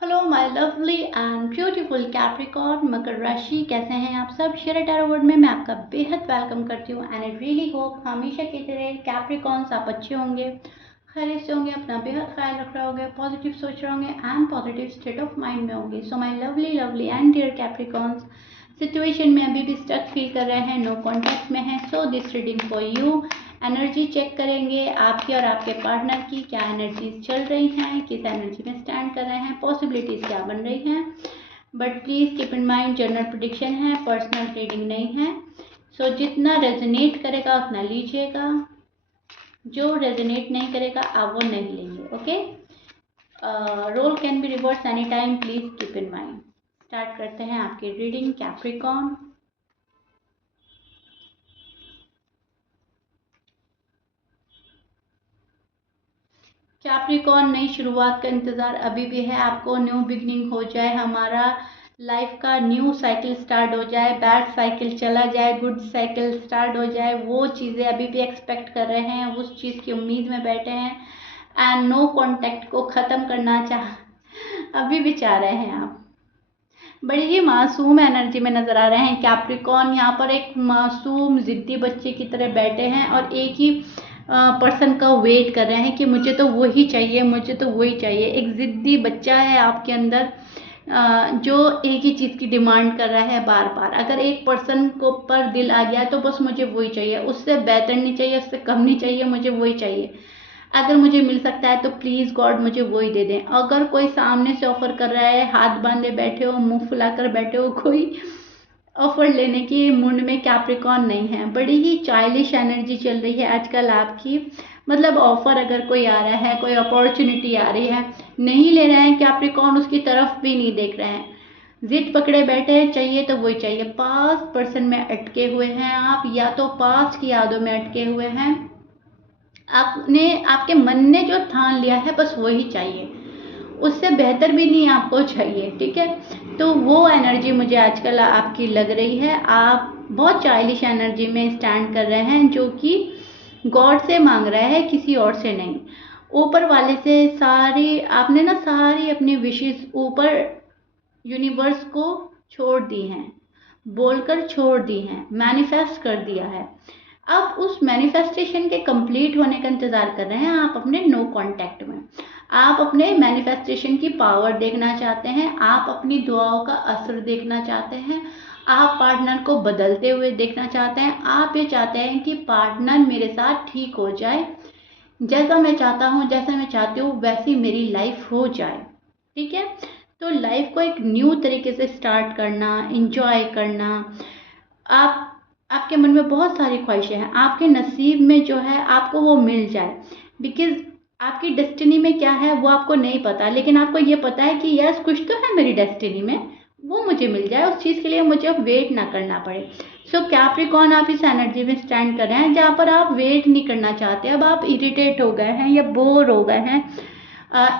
Hello my lovely and beautiful Capricorn मकर राशि, कैसे हैं आप सब। शेयर टैरो वर्ड में मैं आपका बेहद वेलकम करती हूँ एंड आई रियली होप हमेशा की तरह कैप्रिकॉर्न्स आप अच्छे होंगे, खैरियत से होंगे, अपना बेहद ख्याल रख रहे होंगे, पॉजिटिव सोच रहे होंगे and positive state of mind में होंगे। So my lovely lovely and dear Capricorns, situation में अभी भी स्टक फील कर रहे हैं, नो कॉन्टैक्ट में है, so this reading for you. Energy check करेंगे आपकी और आपके पार्टनर की, क्या एनर्जीज चल रही हैं, किस एनर्जी में स्टैंड कर रहे हैं, पॉसिबिलिटीज क्या बन रही हैं। But please keep in mind general prediction है, पर्सनल रीडिंग नहीं है। सो जितना रेजोनेट करेगा उतना लीजिएगा, जो रेजोनेट नहीं करेगा आप वो नहीं लेंगे। Okay, role can be reverse any time, please keep in mind. Start करते हैं आपकी रीडिंग कैप्रिकॉर्न। कैप्रिकॉर्न, नई शुरुआत का इंतज़ार अभी भी है आपको। न्यू बिगनिंग हो जाए, हमारा लाइफ का न्यू साइकिल स्टार्ट हो जाए, बैड साइकिल चला जाए, गुड साइकिल स्टार्ट हो जाए, वो चीज़ें अभी भी एक्सपेक्ट कर रहे हैं, उस चीज़ की उम्मीद में बैठे हैं एंड नो कॉन्टैक्ट को ख़त्म करना अभी भी चाह रहे हैं आप। बड़ी ही मासूम एनर्जी में नज़र आ रहे हैं कैप्रिकॉर्न। यहाँ पर एक मासूम ज़िद्दी बच्चे की तरह बैठे हैं और एक ही पर्सन का वेट कर रहे हैं कि मुझे तो वही चाहिए, मुझे तो वही चाहिए। एक ज़िद्दी बच्चा है आपके अंदर जो एक ही चीज़ की डिमांड कर रहा है बार बार। अगर एक पर्सन को पर दिल आ गया तो बस मुझे वही चाहिए, उससे बेहतर नहीं चाहिए, उससे कम नहीं चाहिए, मुझे वही चाहिए। अगर मुझे मिल सकता है तो प्लीज़ गॉड मुझे वही दे दें। अगर कोई सामने से ऑफर कर रहा है, हाथ बांधे बैठे हो, मुंह फुलाकर बैठे हो, कोई ऑफर लेने की मूड में कैप्रिकॉर्न नहीं है। बड़ी ही चाइल्डिश एनर्जी चल रही है आजकल आपकी। मतलब ऑफर अगर कोई आ रहा है, कोई अपॉर्चुनिटी आ रही है, नहीं ले रहे हैं कैप्रिकॉर्न, उसकी तरफ भी नहीं देख रहे हैं, जिद पकड़े बैठे हैं, चाहिए तो वही चाहिए। पास्ट पर्सन में अटके हुए हैं आप, या तो पास्ट की यादों में अटके हुए हैं। आपने, आपके मन ने जो ठान लिया है बस वही चाहिए, उससे बेहतर भी नहीं आपको चाहिए। ठीक है, तो वो एनर्जी मुझे आजकल आपकी लग रही है। आप बहुत चाइल्डिश एनर्जी में स्टैंड कर रहे हैं, जो कि गॉड से मांग रहा है, किसी और से नहीं। ऊपर वाले से सारी आपने ना सारी अपनी विशेष ऊपर यूनिवर्स को छोड़ दी हैं, बोलकर छोड़ दी हैं, मैनिफेस्ट कर दिया है। अब उस मैनिफेस्टेशन के कंप्लीट होने का इंतजार कर रहे हैं आप अपने नो कांटेक्ट में। आप अपने मैनिफेस्टेशन की पावर देखना चाहते हैं, आप अपनी दुआओं का असर देखना चाहते हैं, आप पार्टनर को बदलते हुए देखना चाहते हैं। आप ये चाहते हैं कि पार्टनर मेरे साथ ठीक हो जाए, जैसा मैं चाहता हूँ, जैसा मैं चाहती हूँ वैसी मेरी लाइफ हो जाए। ठीक है, तो लाइफ को एक न्यू तरीके से स्टार्ट करना, इंजॉय करना। आप, आपके मन में बहुत सारी ख्वाहिशें हैं, आपके नसीब में जो है आपको वो मिल जाए। बिकॉज आपकी डेस्टिनी में क्या है वो आपको नहीं पता, लेकिन आपको ये पता है कि यस कुछ तो है मेरी डेस्टिनी में, वो मुझे मिल जाए, उस चीज़ के लिए मुझे अब वेट ना करना पड़े। सो कैप्रिकॉर्न, आप इस एनर्जी में स्टैंड कर रहे हैं जहाँ पर आप वेट नहीं करना चाहते। अब आप इरिटेट हो गए हैं या बोर हो गए हैं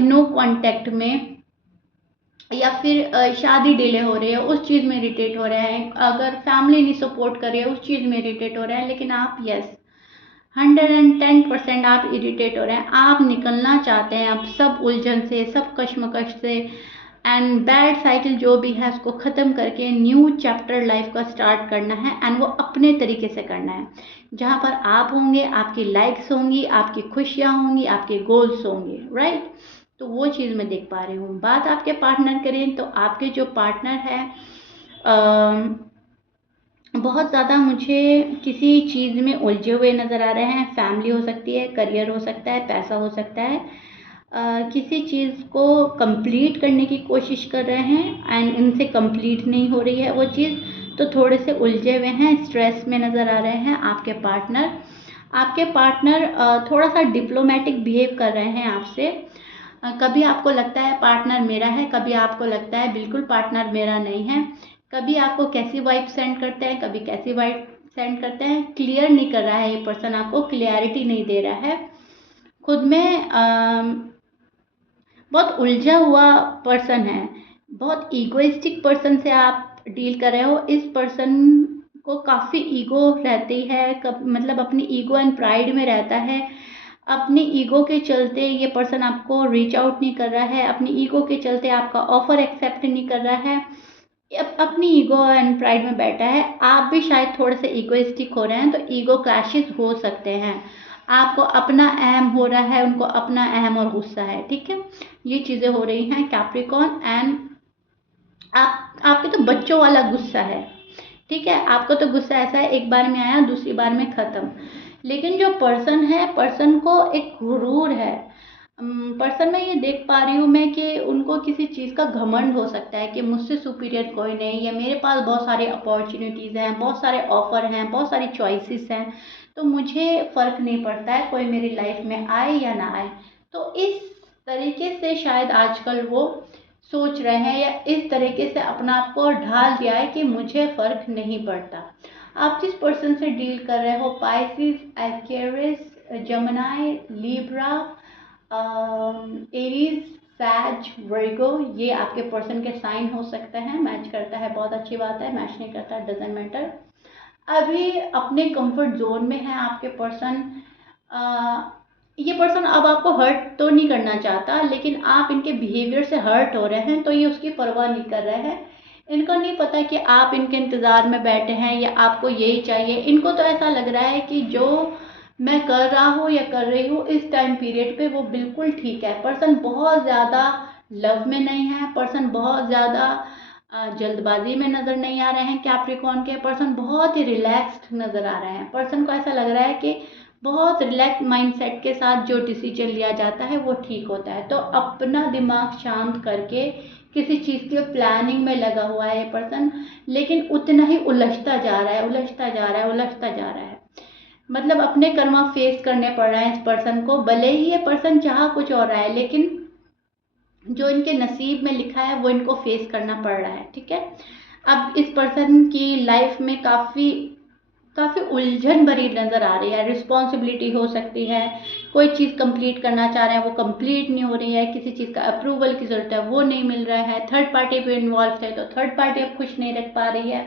नो कांटेक्ट में, या फिर शादी डिले हो रही है उस चीज़ में इरिटेट हो रहे हैं, अगर फैमिली नहीं सपोर्ट कर रही है उस चीज़ में इरिटेट हो रहे हैं। लेकिन आप यस 110% आप इरिटेट हो रहे हैं, आप निकलना चाहते हैं अब सब उलझन से, सब कश्मकश से एंड बैड साइकिल जो भी है उसको ख़त्म करके न्यू चैप्टर लाइफ का स्टार्ट करना है एंड वो अपने तरीके से करना है, जहाँ पर आप होंगे, आपकी लाइक्स होंगी, आपकी खुशियाँ होंगी, आपके गोल्स होंगे। राइट, तो वो चीज़ मैं देख पा रही हूँ। बात आपके पार्टनर करें तो आपके जो पार्टनर है बहुत ज़्यादा मुझे किसी चीज़ में उलझे हुए नज़र आ रहे हैं। फैमिली हो सकती है, करियर हो सकता है, पैसा हो सकता है। किसी चीज़ को कंप्लीट करने की कोशिश कर रहे हैं एंड इनसे कंप्लीट नहीं हो रही है वो चीज़, तो थोड़े से उलझे हुए हैं, स्ट्रेस में नज़र आ रहे हैं आपके पार्टनर। आपके पार्टनर थोड़ा सा डिप्लोमेटिक बिहेव कर रहे हैं आपसे। कभी आपको लगता है पार्टनर मेरा है, कभी आपको लगता है बिल्कुल पार्टनर मेरा नहीं है। कभी आपको कैसी वाइब सेंड करते हैं, कभी कैसी वाइब सेंड करते हैं, क्लियर नहीं कर रहा है ये पर्सन, आपको क्लियरिटी नहीं दे रहा है। खुद में बहुत उलझा हुआ पर्सन है, बहुत ईगोइस्टिक पर्सन से आप डील कर रहे हो। इस पर्सन को काफ़ी ईगो रहती है, मतलब अपनी ईगो एंड प्राइड में रहता है। अपनी ईगो के चलते ये पर्सन आपको रीच आउट नहीं कर रहा है, अपनी ईगो के चलते आपका ऑफर एक्सेप्ट नहीं कर रहा है, अपनी ईगो एंड प्राइड में बैठा है। आप भी शायद थोड़े से ईगोइस्टिक हो रहे हैं, तो ईगो क्लैशेस हो सकते हैं। आपको अपना अहम हो रहा है, उनको अपना अहम और गुस्सा है, ठीक है। ये चीज़ें हो रही हैं कैप्रिकॉर्न। एंड आपके तो बच्चों वाला गुस्सा है, ठीक है। आपको तो गुस्सा ऐसा है, एक बार में आया दूसरी बार में ख़त्म। लेकिन जो पर्सन है, पर्सन को एक गुरूर है। पर्सन में ये देख पा रही हूँ मैं कि उनको किसी चीज़ का घमंड हो सकता है कि मुझसे सुपीरियर कोई नहीं है, मेरे पास बहुत सारी अपॉर्चुनिटीज़ हैं, बहुत सारे ऑफर हैं, बहुत सारी चॉइसेस हैं, तो मुझे फ़र्क नहीं पड़ता है कोई मेरी लाइफ में आए या ना आए। तो इस तरीके से शायद आजकल वो सोच रहे हैं, या इस तरीके से अपना आप को ढाल दिया है कि मुझे फ़र्क नहीं पड़ता। आप जिस पर्सन से डील कर रहे हो, Pisces, Aquarius, Gemini, Libra, Aries, Sag, Virgo, ये आपके पर्सन के साइन हो सकते हैं। मैच करता है बहुत अच्छी बात है, मैच नहीं करता डजंट मैटर। अभी अपने कंफर्ट जोन में है आपके पर्सन। ये पर्सन अब आपको हर्ट तो नहीं करना चाहता, लेकिन आप इनके बिहेवियर से हर्ट हो रहे हैं, तो ये उसकी परवाह नहीं कर रहे हैं। इनको नहीं पता कि आप इनके इंतज़ार में बैठे हैं या आपको यही चाहिए। इनको तो ऐसा लग रहा है कि जो मैं कर रहा हूँ या कर रही हूँ इस टाइम पीरियड पे, वो बिल्कुल ठीक है। पर्सन बहुत ज़्यादा लव में नहीं है, पर्सन बहुत ज़्यादा जल्दबाजी में नज़र नहीं आ रहे हैं। कैप्रिकॉर्न के पर्सन बहुत ही रिलैक्स्ड नज़र आ रहे हैं। पर्सन को ऐसा लग रहा है कि बहुत रिलैक्स माइंडसेट के साथ जो डिसीजन लिया जाता है वो ठीक होता है। तो अपना दिमाग शांत करके किसी चीज़ की प्लानिंग में लगा हुआ है ये पर्सन, लेकिन उतना ही उलझता जा रहा है, उलझता जा रहा है, उलझता जा रहा है। मतलब अपने कर्मा फेस करने पड़ रहे हैं इस पर्सन को। भले ही ये पर्सन चाह कुछ और रहा है, लेकिन जो इनके नसीब में लिखा है वो इनको फेस करना पड़ रहा है, ठीक है। अब इस पर्सन की लाइफ में काफ़ी काफ़ी उलझन भरी नज़र आ रही है। रिस्पॉन्सिबिलिटी हो सकती है, कोई चीज़ कंप्लीट करना चाह रहे हैं वो कंप्लीट नहीं हो रही है, किसी चीज़ का अप्रूवल की ज़रूरत है वो नहीं मिल रहा है, थर्ड पार्टी भी इन्वॉल्व है तो थर्ड पार्टी अब खुश नहीं रख पा रही है।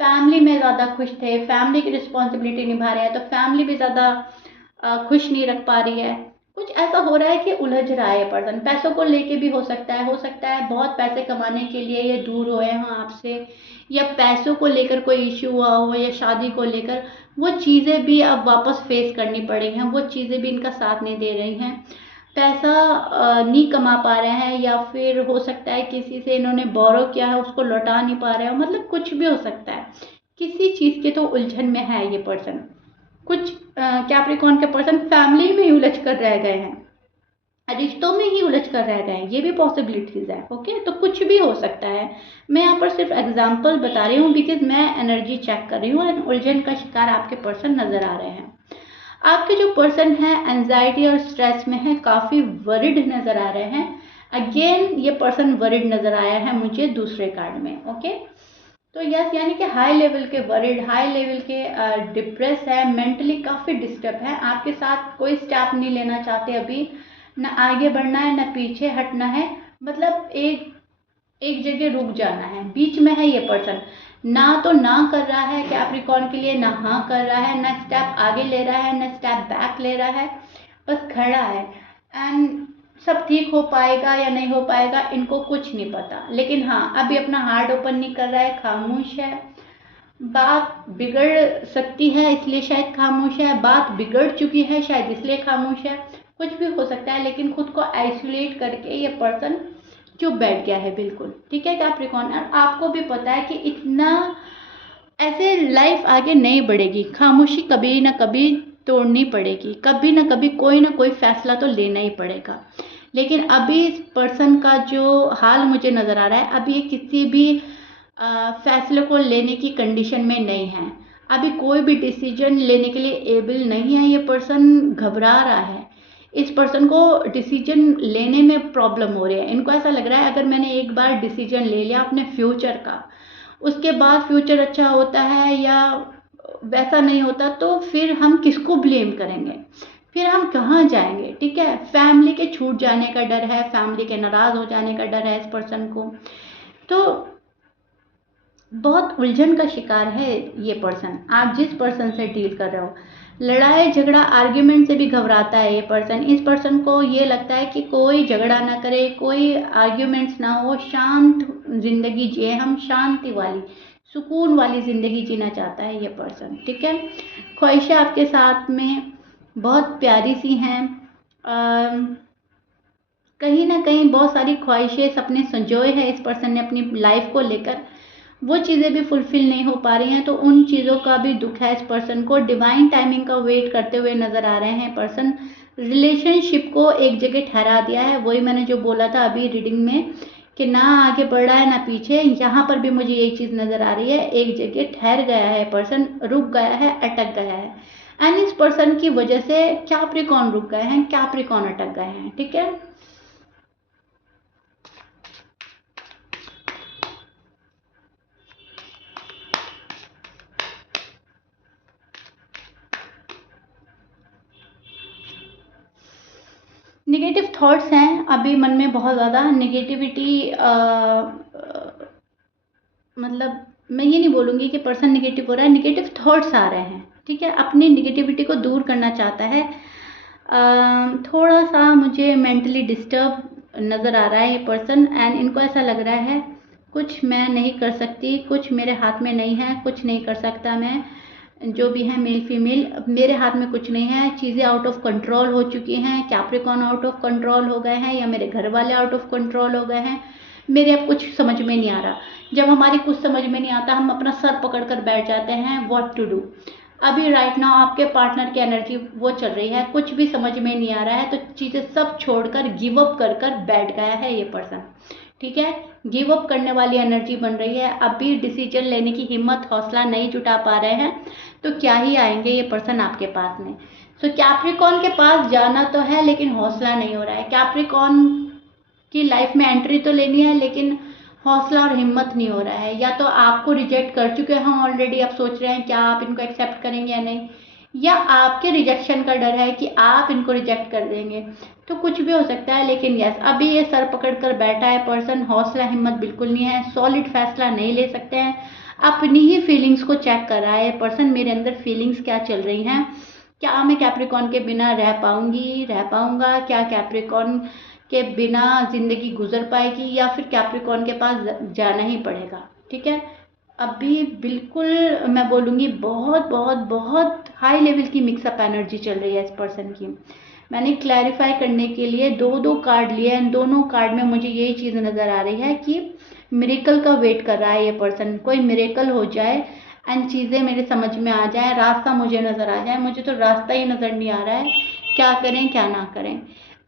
फैमिली में ज़्यादा खुश थे, फैमिली की रिस्पॉन्सिबिलिटी निभा रहे हैं तो फैमिली भी ज़्यादा खुश नहीं रख पा रही है। कुछ ऐसा हो रहा है कि उलझ रहा है पर्सन। पैसों को लेके भी हो सकता है बहुत पैसे कमाने के लिए ये दूर हुए हैं आपसे, या पैसों को लेकर कोई इश्यू हुआ हो, या शादी को लेकर वो चीज़ें भी अब वापस फेस करनी पड़ी हैं, वो चीज़ें भी इनका साथ नहीं दे रही हैं। पैसा नहीं कमा पा रहे हैं, या फिर हो सकता है किसी से इन्होंने बोरो किया है उसको लौटा नहीं पा रहे हो, मतलब कुछ भी हो सकता है। किसी चीज़ के तो उलझन में है ये पर्सन। कुछ कैप्रिकॉर्न के पर्सन फैमिली में ही उलझ कर रह गए हैं, रिश्तों में ही उलझ कर रह गए हैं, ये भी पॉसिबिलिटीज़ है। ओके, तो कुछ भी हो सकता है। मैं यहाँ पर सिर्फ एग्जांपल बता रही हूँ, बिकॉज मैं एनर्जी चेक कर रही हूँ और उलझन का शिकार आपके पर्सन नज़र आ रहे हैं। आपके जो पर्सन है एंजाइटी और स्ट्रेस में है, काफ़ी वरिड नज़र आ रहे हैं। अगेन ये पर्सन वरिड नज़र आया है मुझे दूसरे कार्ड में। ओके, तो यस, यानी कि हाई लेवल के वरिड, हाई लेवल के डिप्रेस है, मेंटली काफ़ी डिस्टर्ब है, आपके साथ कोई स्टेप नहीं लेना चाहते अभी, ना आगे बढ़ना है ना पीछे हटना है, मतलब एक एक जगह रुक जाना है, बीच में है ये पर्सन। ना तो ना कर रहा है कैप्रिकॉर्न के लिए, ना हाँ कर रहा है, ना स्टेप आगे ले रहा है, ना स्टेप बैक ले रहा है, बस खड़ा है। एंड सब ठीक हो पाएगा या नहीं हो पाएगा इनको कुछ नहीं पता, लेकिन हाँ अभी अपना हार्ट ओपन नहीं कर रहा है, खामोश है। बात बिगड़ सकती है इसलिए शायद खामोश है, बात बिगड़ चुकी है शायद इसलिए खामोश है, कुछ भी हो सकता है। लेकिन खुद को आइसोलेट करके ये पर्सन चुप बैठ गया है, बिल्कुल ठीक है कैप्रिकॉर्न। और आपको भी पता है कि इतना ऐसे लाइफ आगे नहीं बढ़ेगी, खामोशी कभी ना कभी तोड़नी पड़ेगी, कभी ना कोई फैसला तो लेना ही पड़ेगा। लेकिन अभी इस पर्सन का जो हाल मुझे नज़र आ रहा है, अभी ये किसी भी फैसले को लेने की कंडीशन में नहीं है, अभी कोई भी डिसीजन लेने के लिए एबल नहीं है। ये पर्सन घबरा रहा है, इस पर्सन को डिसीजन लेने में प्रॉब्लम हो रही है। इनको ऐसा लग रहा है अगर मैंने एक बार डिसीजन ले लिया अपने फ्यूचर का, उसके बाद फ्यूचर अच्छा होता है या वैसा नहीं होता, तो फिर हम किसको ब्लेम करेंगे, फिर हम कहाँ जाएंगे, ठीक है। फैमिली के छूट जाने का डर है, फैमिली के नाराज़ हो जाने का डर है इस पर्सन को। तो बहुत उलझन का शिकार है ये पर्सन। आप जिस पर्सन से डील कर रहे हो, लड़ाई झगड़ा आर्ग्यूमेंट से भी घबराता है ये पर्सन। इस पर्सन को ये लगता है कि कोई झगड़ा ना करे, कोई आर्ग्यूमेंट्स ना हो, शांत जिंदगी जिए हम, शांति वाली सुकून वाली ज़िंदगी जीना चाहता है ये पर्सन। ठीक है, ख्वाहिशें आपके साथ में बहुत प्यारी सी हैं। कहीं ना कहीं बहुत सारी ख्वाहिशें, सपने संजोए हैं इस पर्सन ने अपनी लाइफ को लेकर, वो चीज़ें भी फुलफिल नहीं हो पा रही हैं, तो उन चीज़ों का भी दुख है इस पर्सन को। डिवाइन टाइमिंग का वेट करते हुए नजर आ रहे हैं पर्सन। रिलेशनशिप को एक जगह ठहरा दिया है, वही मैंने जो बोला था अभी रीडिंग में कि ना आगे बढ़ रहा है ना पीछे, यहाँ पर भी मुझे यही चीज़ नजर आ रही है, एक जगह ठहर गया है पर्सन, रुक गया है, अटक गया है। एंड इस पर्सन की वजह से कैप्रिकॉर्न रुक गए हैं, कैप्रिकॉर्न अटक गए हैं। ठीक है, निगेटिव थॉट्स हैं अभी मन में, बहुत ज़्यादा निगेटिविटी। मतलब मैं ये नहीं बोलूँगी कि पर्सन निगेटिव हो रहा है, निगेटिव थॉट्स आ रहे हैं। ठीक है, अपनी निगेटिविटी को दूर करना चाहता है। थोड़ा सा मुझे मेंटली डिस्टर्ब नज़र आ रहा है ये पर्सन, एंड इनको ऐसा लग रहा है कुछ मैं नहीं कर सकती, कुछ मेरे हाथ में नहीं है, कुछ नहीं कर सकता मैं, जो भी है मेल फीमेल, मेरे हाथ में कुछ नहीं है, चीज़ें आउट ऑफ कंट्रोल हो चुकी हैं, कैप्रिकॉर्न आउट ऑफ कंट्रोल हो गए हैं, या मेरे घर वाले आउट ऑफ कंट्रोल हो गए हैं, मेरे अब कुछ समझ में नहीं आ रहा। जब हमारी कुछ समझ में नहीं आता, हम अपना सर पकड़ कर बैठ जाते हैं, व्हाट टू डू। अभी राइट नाउ आपके पार्टनर की एनर्जी वो चल रही है, कुछ भी समझ में नहीं आ रहा है, तो चीज़ें सब छोड़कर गिव अप कर कर बैठ गया है ये पर्सन। ठीक है, गिव अप करने वाली एनर्जी बन रही है, अभी डिसीजन लेने की हिम्मत हौसला नहीं जुटा पा रहे हैं, तो क्या ही आएंगे ये पर्सन आपके पास में। सो कैप्रिकॉर्न के पास जाना तो है, लेकिन हौसला नहीं हो रहा है। कैप्रिकॉर्न की लाइफ में एंट्री तो लेनी है, लेकिन हौसला और हिम्मत नहीं हो रहा है। या तो आपको रिजेक्ट कर चुके हैं ऑलरेडी, आप सोच रहे हैं क्या आप इनको एक्सेप्ट करेंगे या नहीं, या आपके रिजेक्शन का डर है कि आप इनको रिजेक्ट कर देंगे, तो कुछ भी हो सकता है। लेकिन यस, अभी ये सर पकड़ कर बैठा है पर्सन, हौसला हिम्मत बिल्कुल नहीं है, सॉलिड फैसला नहीं ले सकते हैं, अपनी ही फीलिंग्स को चेक कर रहा है पर्सन, मेरे अंदर फीलिंग्स क्या चल रही हैं, क्या मैं कैप्रिकॉर्न के बिना रह पाऊंगी, रह पाऊंगा, क्या कैप्रिकॉर्न के बिना जिंदगी गुजर पाएगी, या फिर कैप्रिकॉर्न के पास जाना ही पड़ेगा। ठीक है, अभी बिल्कुल मैं बोलूँगी बहुत बहुत बहुत हाई लेवल की मिक्सअप एनर्जी चल रही है इस पर्सन की। मैंने क्लैरिफाई करने के लिए दो दो कार्ड लिए, एंड दोनों कार्ड में मुझे यही चीज़ नज़र आ रही है कि मिरेकल का वेट कर रहा है ये पर्सन, कोई मिरेकल हो जाए एंड चीज़ें मेरे समझ में आ जाए, रास्ता मुझे नज़र आ जाए। मुझे तो रास्ता ही नज़र नहीं आ रहा है, क्या करें क्या ना करें।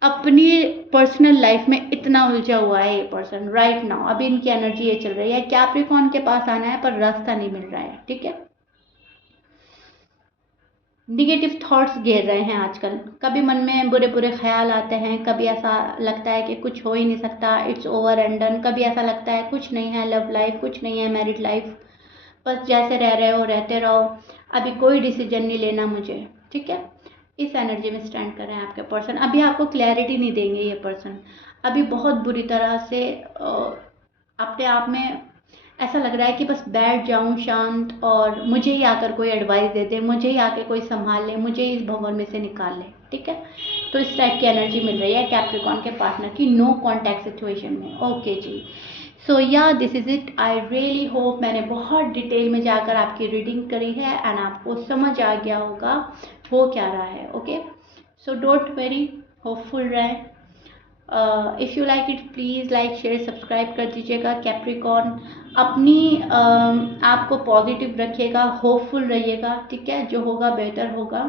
अपनी पर्सनल लाइफ में इतना उलझा हुआ है ये पर्सन राइट नाउ, अभी इनकी एनर्जी ये चल रही है, कैप्रिकॉर्न के पास आना है पर रास्ता नहीं मिल रहा है। ठीक है, निगेटिव थॉट्स घेर रहे हैं आजकल, कभी मन में बुरे बुरे ख्याल आते हैं, कभी ऐसा लगता है कि कुछ हो ही नहीं सकता, इट्स ओवर एंड डन, कभी ऐसा लगता है कुछ नहीं है लव लाइफ, कुछ नहीं है मैरिड लाइफ, बस जैसे रह रहे हो रहते रहो, अभी कोई डिसीजन नहीं लेना मुझे। ठीक है, इस एनर्जी में स्टैंड कर रहे हैं आपके पर्सन। अभी आपको क्लैरिटी नहीं देंगे ये पर्सन, अभी बहुत बुरी तरह से अपने आप में ऐसा लग रहा है कि बस बैठ जाऊं शांत, और मुझे ही आकर कोई एडवाइस दे दे, मुझे ही आके कोई संभाल ले, मुझे इस भंवर में से निकाल ले। ठीक है, तो इस टाइप की एनर्जी मिल रही है कैप्रिकॉर्न के पार्टनर की नो कॉन्टैक्ट सिचुएशन में। ओके जी, सो या this is it. I really hope मैंने बहुत डिटेल में जाकर आपकी रीडिंग करी है एंड आपको समझ आ गया होगा हो क्या रहा है। Okay, so don't worry, hopeful रहे। If you like it please like share subscribe कर दीजिएगा। कैप्रिकॉर्न अपनी आपको पॉजिटिव रखिएगा, होपफुल रहिएगा। ठीक है, जो होगा बेहतर होगा।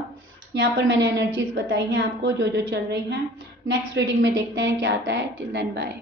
यहाँ पर मैंने एनर्जीज बताई हैं आपको जो जो चल रही हैं। नेक्स्ट रीडिंग में देखते हैं क्या आता है। Till then bye.